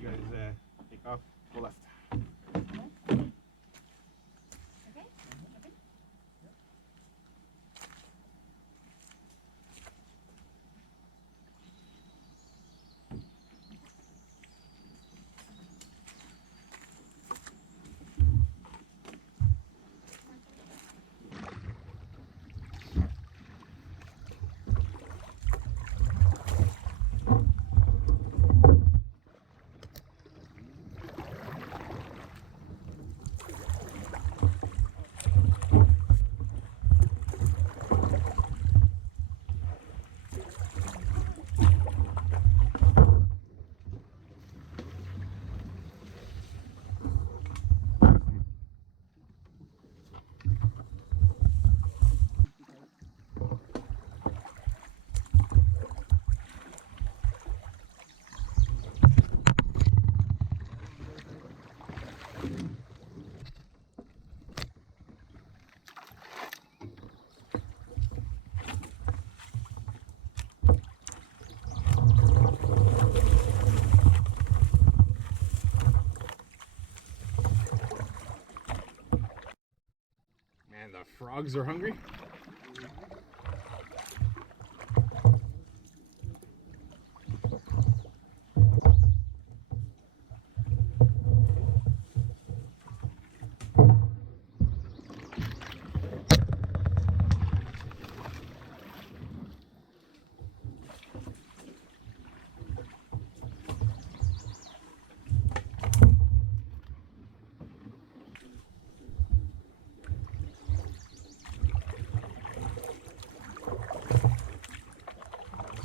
You guys take off, go left. Man, the frogs are hungry.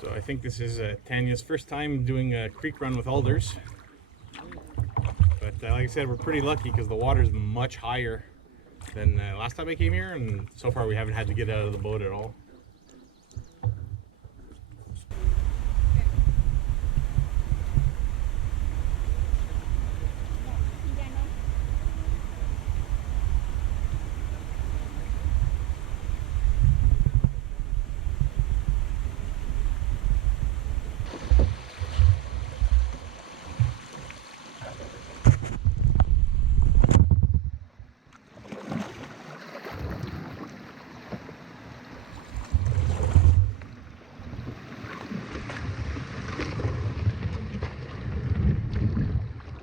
So I think this is Tanya's first time doing a creek run with alders. But like I said, we're pretty lucky because the water is much higher than last time I came here, and so far we haven't had to get out of the boat at all.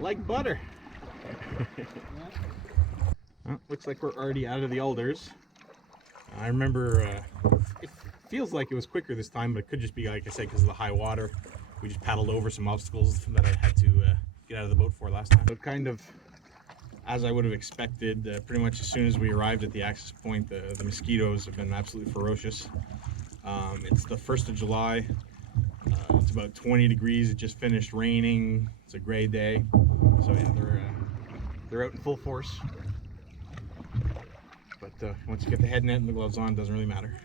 Like butter. Well, looks like we're already out of the alders. I remember it feels like it was quicker this time, but it could just be, like I said, because of the high water. We just paddled over some obstacles that I had to get out of the boat for last time. So kind of as I would have expected, pretty much as soon as we arrived at the access point, the mosquitoes have been absolutely ferocious. It's the 1st of July. It's about 20 degrees. It just finished raining. It's a gray day. So yeah, they're out in full force. But once you get the head net and the gloves on, it doesn't really matter.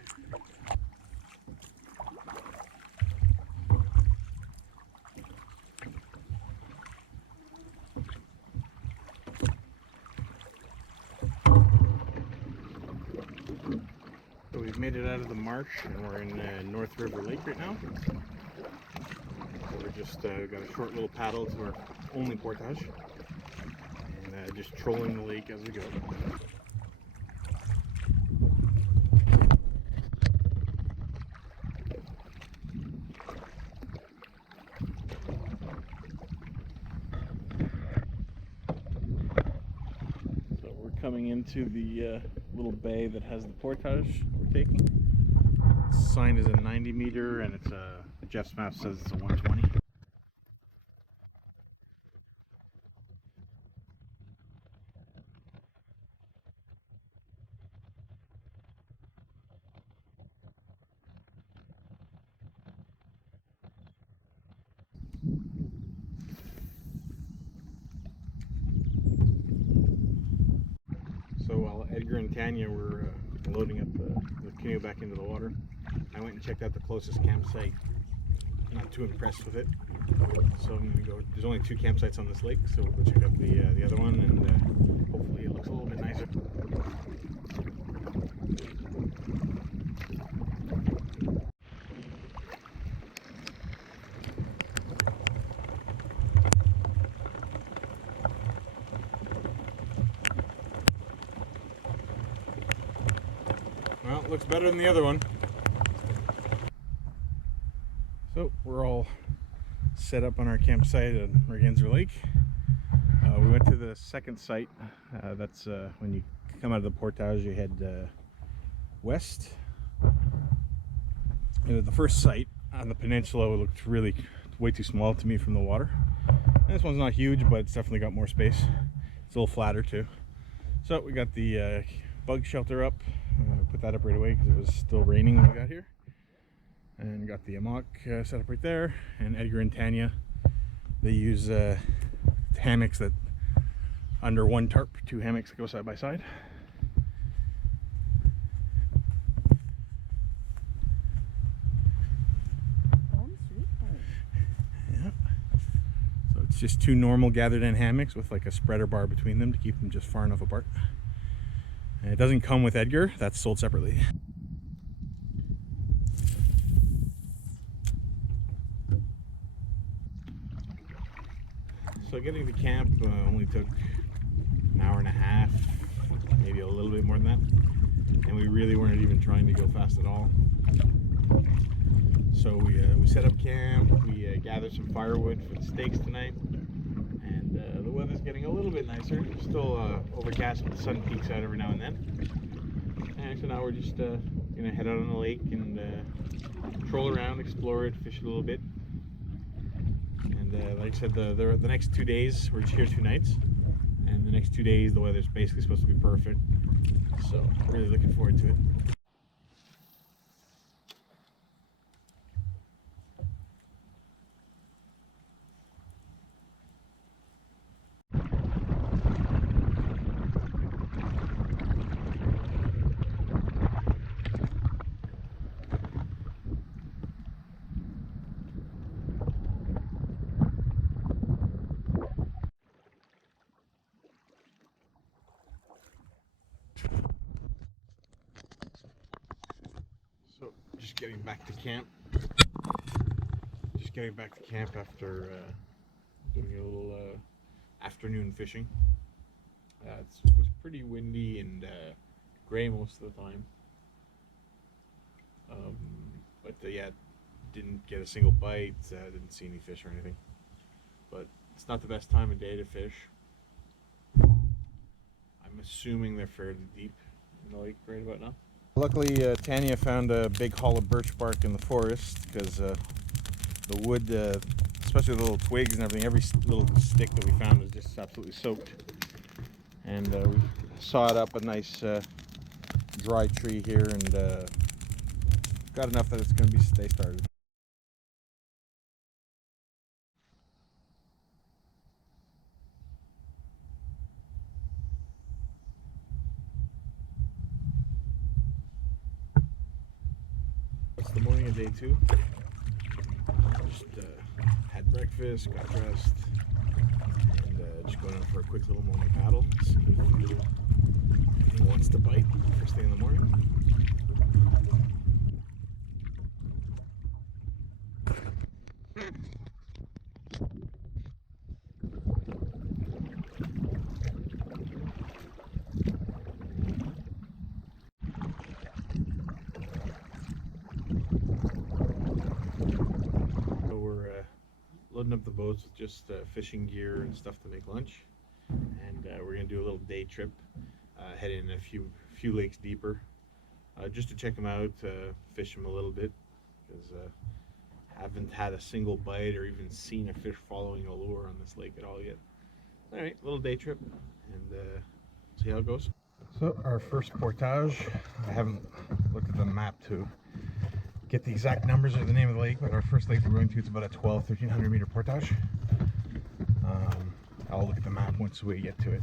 So we've made it out of the marsh and we're in North River Lake right now. So we're just got a short little paddle to our only portage and just trolling the lake as we go. So we're coming into the little bay that has the portage we're taking. The sign is a 90 meter and it's Jeff's map says it's a 120. So while Edgar and Tanya were loading up the canoe back into the water, I went and checked out the closest campsite. Not too impressed with it, so I'm going to go. There's only 2 campsites on this lake, so we'll go check out the other one, and hopefully it looks a little bit nicer. looks better than the other one. So we're all set up on our campsite at Merganser Lake. We went to the second site. That's when you come out of the portage, you head west. The first site on the peninsula looked really way too small to me from the water. And this one's not huge, but it's definitely got more space. It's a little flatter too. So we got the bug shelter up. Put that up right away because it was still raining when we got here. And got the hammock set up right there. And Edgar and Tanya, they use hammocks that under one tarp, 2 hammocks that go side by side. Yeah. So it's just 2 normal gathered in hammocks with like a spreader bar between them to keep them just far enough apart. And it doesn't come with Edgar, that's sold separately. So getting to camp only took an hour and a half, maybe a little bit more than that, and we really weren't even trying to go fast at all. So we set up camp, we gathered some firewood for the steaks tonight, and the weather's getting a little bit nicer. Still overcast, but the sun peeks out every now and then. And so now we're just gonna head out on the lake and troll around, explore it, fish it a little bit. And like I said, the next 2 days, we're just here 2 nights, and the next 2 days the weather's basically supposed to be perfect, so really looking forward to it. So just getting back to camp. Just getting back to camp after doing a little afternoon fishing. It was pretty windy and gray most of the time. But yeah, didn't get a single bite. Didn't see any fish or anything. But it's not the best time of day to fish. I'm assuming they're fairly deep in the lake right about now. Luckily, Tanya found a big haul of birch bark in the forest because the wood, especially the little twigs and everything, every little stick that we found was just absolutely soaked. And we sawed up a nice dry tree here and got enough that it's going to stay started. It's the morning of day 2. Just had breakfast, got dressed, and just going out for a quick little morning paddle. See if anything wants to bite first thing in the morning. Loading up the boats with just fishing gear and stuff to make lunch, and we're gonna do a little day trip, head in a few lakes deeper, just to check them out, fish them a little bit, because haven't had a single bite or even seen a fish following a lure on this lake at all yet. All right, little day trip, and see how it goes. So our first portage, I haven't looked at the map to get the exact numbers or the name of the lake, but our first lake we're going to, it's about a 1,300 meter portage. I'll look at the map once we get to it.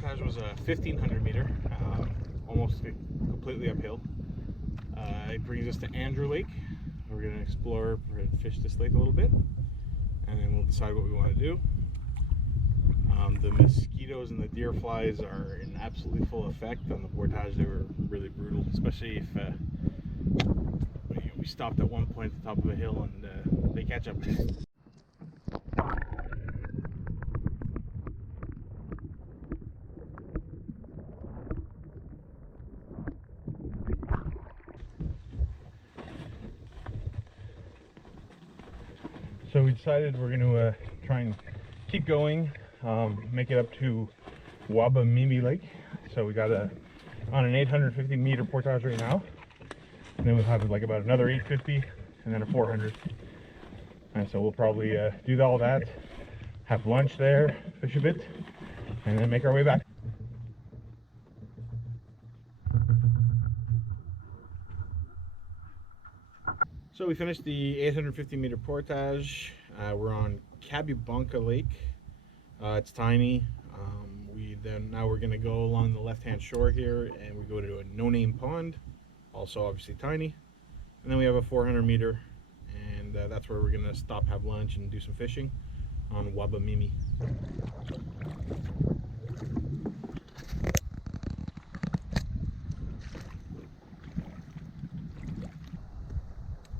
portage was a 1,500 meter, almost completely uphill. It brings us to Andrew Lake. We're going to explore, we're going to fish this lake a little bit, and then we'll decide what we want to do. The mosquitoes and the deer flies are in absolutely full effect on the portage. They were really brutal, especially if we stopped at one point at the top of a hill and they catch up. So we decided we're going to try and keep going, make it up to Waba Mimi Lake. So we got on an 850 meter portage right now, and then we'll have like about another 850 and then a 400. And so we'll probably do all that, have lunch there, fish a bit, and then make our way back. So we finished the 850 meter portage. We're on Waba Lake. It's tiny. Now we're going to go along the left-hand shore here, and we go to a no-name pond, also obviously tiny. And then we have a 400 meter, and that's where we're going to stop, have lunch, and do some fishing on Waba Mimi.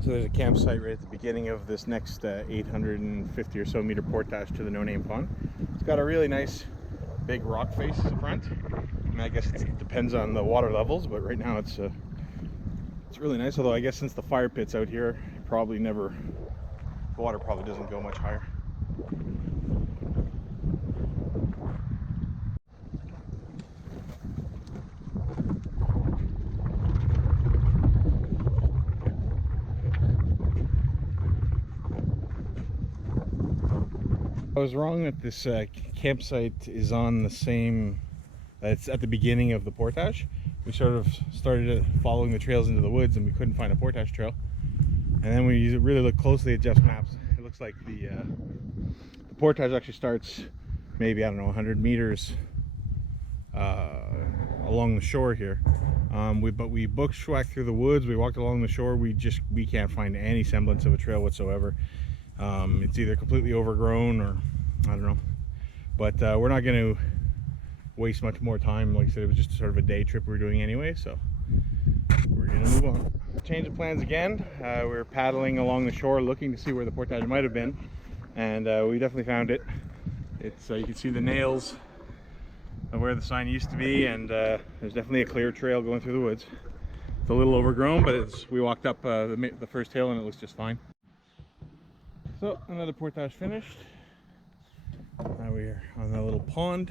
So there's a campsite right at the beginning of this next 850 or so meter portage to the no-name pond. It's got a really nice big rock face in front. I guess it depends on the water levels, but right now it's really nice. Although I guess since the fire pit's out here, the water probably doesn't go much higher. I was wrong that this campsite is on the same, it's at the beginning of the portage. We sort of started following the trails into the woods and we couldn't find a portage trail. And then when you really look closely at Jeff's maps, it looks like the portage actually starts maybe, I don't know, 100 meters along the shore here. But we bushwhacked through the woods, we walked along the shore, we can't find any semblance of a trail whatsoever. It's either completely overgrown or I don't know, but we're not going to waste much more time. Like I said, it was just sort of a day trip we were doing anyway, so we're going to move on. Change of plans again. We're paddling along the shore looking to see where the portage might have been, and we definitely found it. It's you can see the nails of where the sign used to be, and there's definitely a clear trail going through the woods. It's a little overgrown, but we walked up the first hill and it looks just fine. So another portage finished. Now we're on that little pond,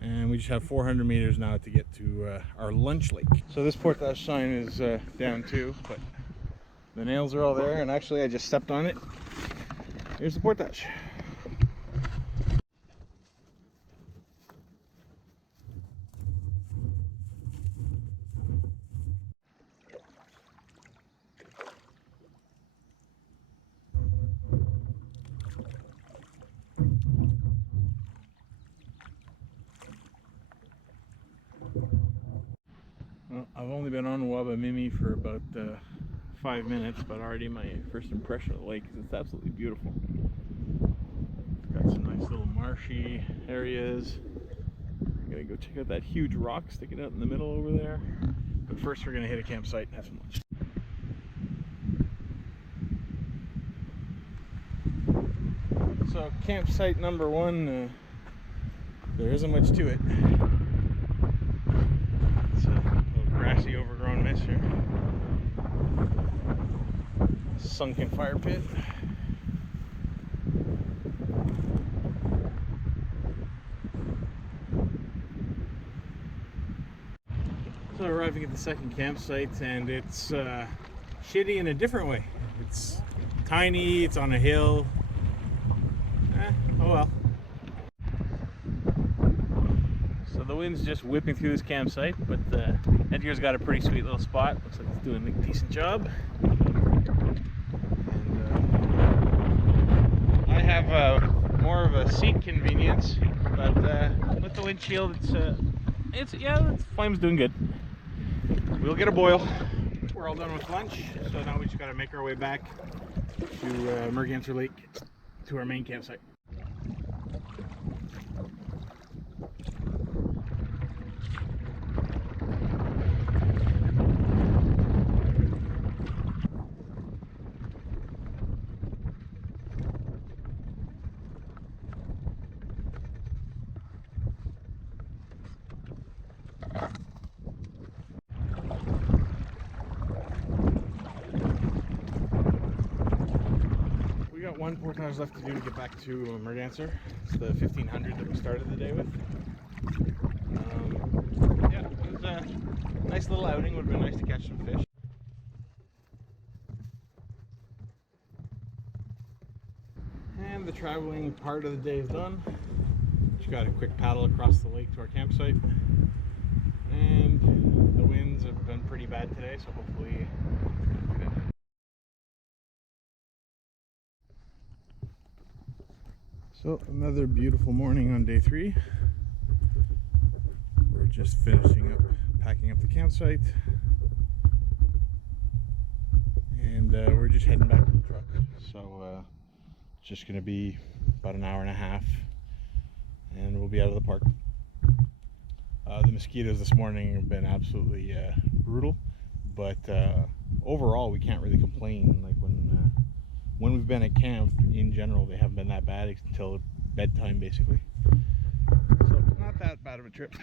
and we just have 400 meters now to get to our lunch lake. So this portage sign is down too, but the nails are all there, and actually I just stepped on it. Here's the portage. Well, I've only been on Waba Mimi for about 5 minutes, but already my first impression of the lake is it's absolutely beautiful. It's got some nice little marshy areas. I'm gonna go check out that huge rock sticking out in the middle over there. But first we're gonna hit a campsite and have some lunch. So campsite number one, there isn't much to it. It's a little grassy, overgrown mess here. Sunken fire pit. So arriving at the second campsite, and it's shitty in a different way. It's tiny, it's on a hill. Oh well. So the wind's just whipping through this campsite, but Edgar's got a pretty sweet little spot. Looks like he's doing a decent job. And I have more of a seat convenience, but with the windshield, the flame's doing good. We'll get a boil. We're all done with lunch, so now we just got to make our way back to Merganser Lake, to our main campsite. One portage left to do to get back to Merganser. It's the 1500 that we started the day with. Yeah, it was a nice little outing. Would have been nice to catch some fish. And the traveling part of the day is done. Just got a quick paddle across the lake to our campsite. And the winds have been pretty bad today, so hopefully good. So another beautiful morning on day 3. We're just finishing up packing up the campsite, and we're just heading back to the truck. So it's just going to be about an hour and a half, and we'll be out of the park. The mosquitoes this morning have been absolutely brutal, but overall we can't really complain. Like when we've been at camp, in general, they haven't been that bad until bedtime, basically. So, not that bad of a trip.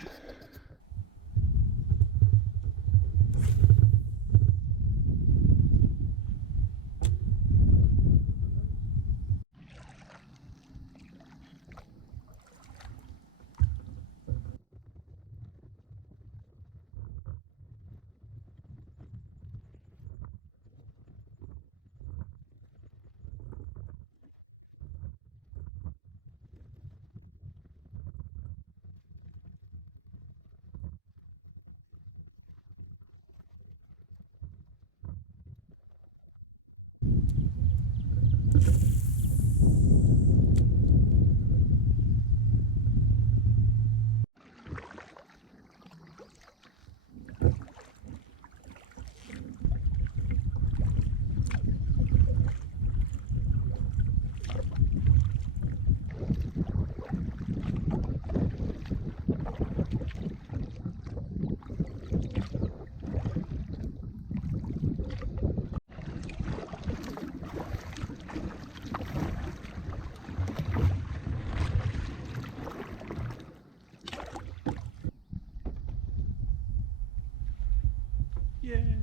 Yeah.